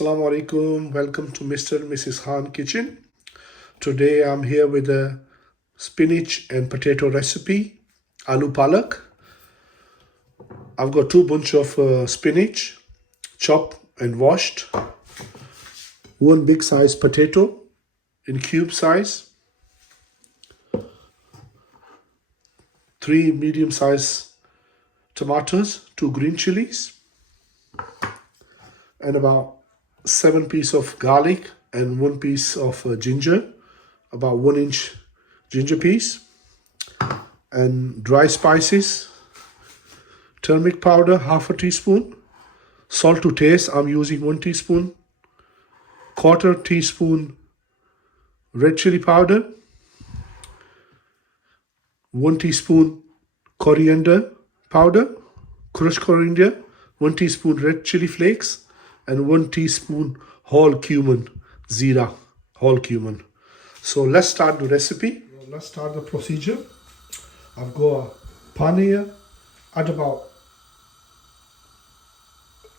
Assalamu alaikum. Welcome to Mr. and Mrs. Khan Kitchen. Today I'm here with a spinach and potato recipe, Aloo Palak. I've got two bunch of spinach, chopped and washed, one big size potato in cube size, three medium size tomatoes, two green chilies, and about 7 pieces of garlic and 1 piece of ginger, about 1-inch ginger piece, and dry spices, turmeric powder half a teaspoon, salt to taste, I'm using 1 teaspoon, quarter teaspoon red chili powder, 1 teaspoon coriander powder, crushed coriander, 1 teaspoon red chili flakes, and 1 teaspoon whole cumin, zira, whole cumin. So let's start the recipe. Let's start the procedure. I've got a pan here, add about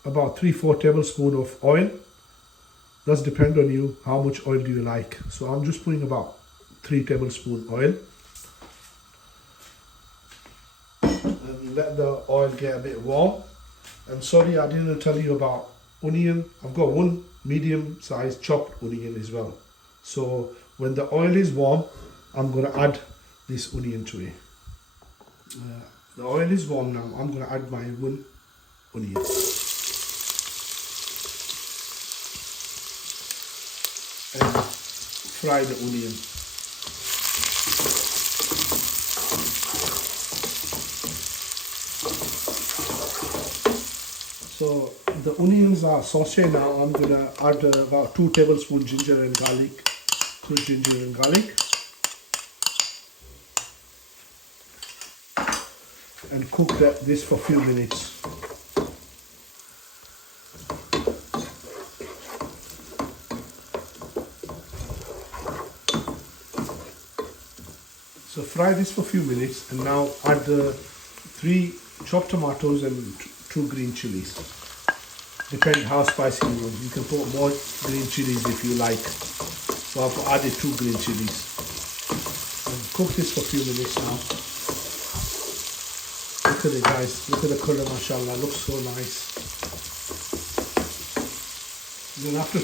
3-4 tablespoons of oil. That's depend on you, how much oil do you like. So I'm just putting about 3 tablespoons oil. And let the oil get a bit warm. And sorry, I didn't tell you about onion. I've got 1 medium sized chopped onion as well. So when the oil is warm, I'm going to add this onion to it. The oil is warm now. I'm going to add my 1 onion. And fry the onion. So the onions are sauteed now. I'm going to add about 2 tablespoons ginger and garlic. Crushed ginger and garlic. And cook this for a few minutes. So fry this for a few minutes and now add 3 chopped tomatoes and 2 green chilies. Depends how spicy you want. You can put more green chilies if you like. So I've added 2 green chilies. And cook this for a few minutes now. Look at it, guys. Look at the color, mashallah. Looks so nice. Then after a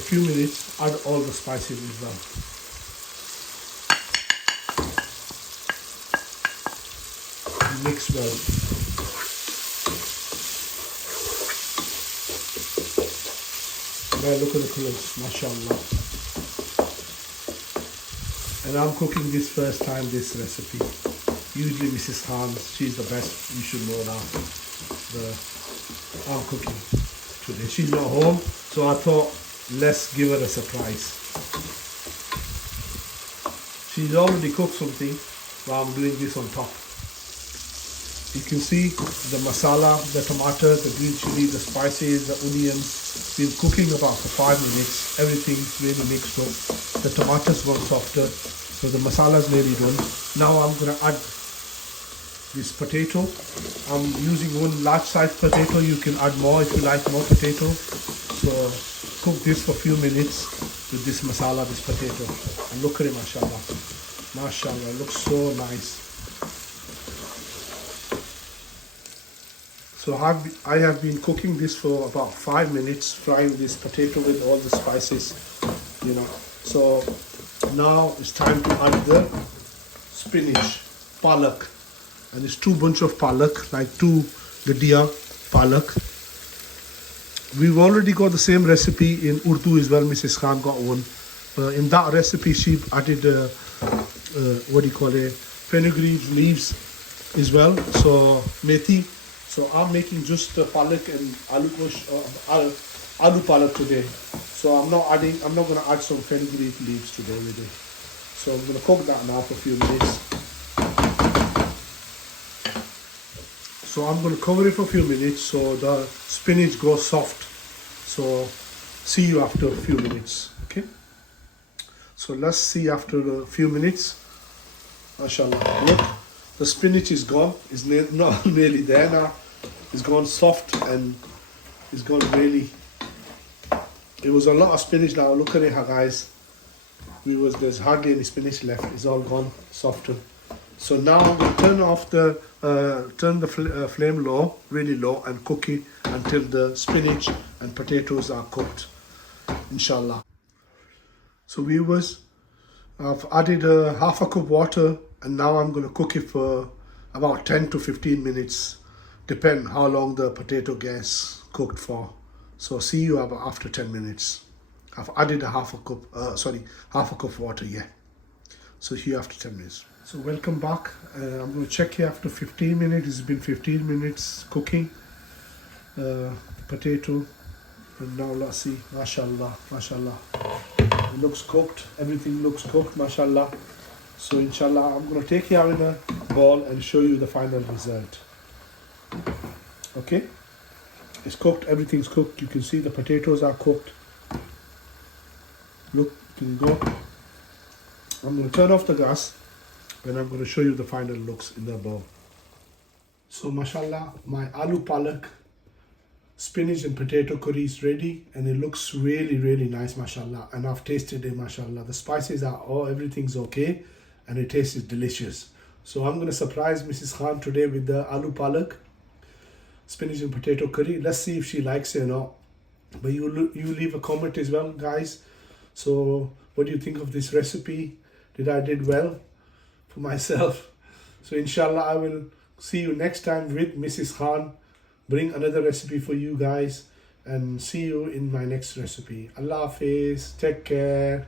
few minutes, add all the spices as well. Mix well. Look at the colors, mashallah. And I'm cooking this first time, this recipe. Usually Mrs. Khan, she's the best, you should know that. I'm cooking today. She's not home, so I thought let's give her a surprise. She's already cooked something, but I'm doing this on top. You can see the masala, the tomato, the green chili, the spices, the onions. Been cooking about for 5 minutes. Everything's really mixed up. The tomatoes got softer, so the masala is nearly done. Now I'm going to add this potato. I'm using 1 large size potato. You can add more if you like more potato. So cook this for a few minutes with this masala, this potato. And look at it, mashallah. Mashallah, it looks so nice. So I have been cooking this for about 5 minutes, frying this potato with all the spices, you know. So now it's time to add the spinach, palak. And it's 2 bunch of palak, like 2 gadia palak. We've already got the same recipe in Urdu as well. Mrs. Khan got one. In that recipe, she added, fenugreek leaves as well. So methi. So I'm making just palak and aloo palak today. So I'm not going to add some fenugreek leaves today with it. So I'm going to cook that now for a few minutes. So I'm going to cover it for a few minutes so the spinach goes soft. So see you after a few minutes. Okay. So let's see after a few minutes. MashaAllah. Look, the spinach is gone. It's not nearly there now. It's gone soft and it's gone really It was a lot of spinach now. Look at it, guys. There's hardly any spinach left. It's all gone, softened. So now I'm going to turn the flame low, really low, and cook it until the spinach and potatoes are cooked, inshallah. So viewers, I've added half a cup water, and now I'm going to cook it for about 10 to 15 minutes, depend how long the potato gets cooked for. So see you after 10 minutes. I've added a half a cup water, yeah. So here after 10 minutes. So welcome back. I'm going to check here after 15 minutes. It's been 15 minutes cooking the potato. And now let's see, mashallah, mashallah. It looks cooked, everything looks cooked, mashallah. So inshallah, I'm going to take it out in a bowl and show you the final result. Okay, it's cooked, everything's cooked. You can see the potatoes are cooked. Look, can you go? I'm going to turn off the gas and I'm going to show you the final looks in the bowl. So mashallah, my aloo palak spinach and potato curry is ready, and it looks really, really nice, mashallah. And I've tasted it, mashallah. The spices are, everything's okay, and it tastes delicious. So I'm going to surprise Mrs. Khan today with the aloo palak spinach and potato curry. Let's see if she likes it or not. But you leave a comment as well, guys. So what do you think of this recipe? Did I did well for myself? So inshallah, I will see you next time with Mrs. Khan. Bring another recipe for you guys, and see you in my next recipe. Allah Hafiz. Take care.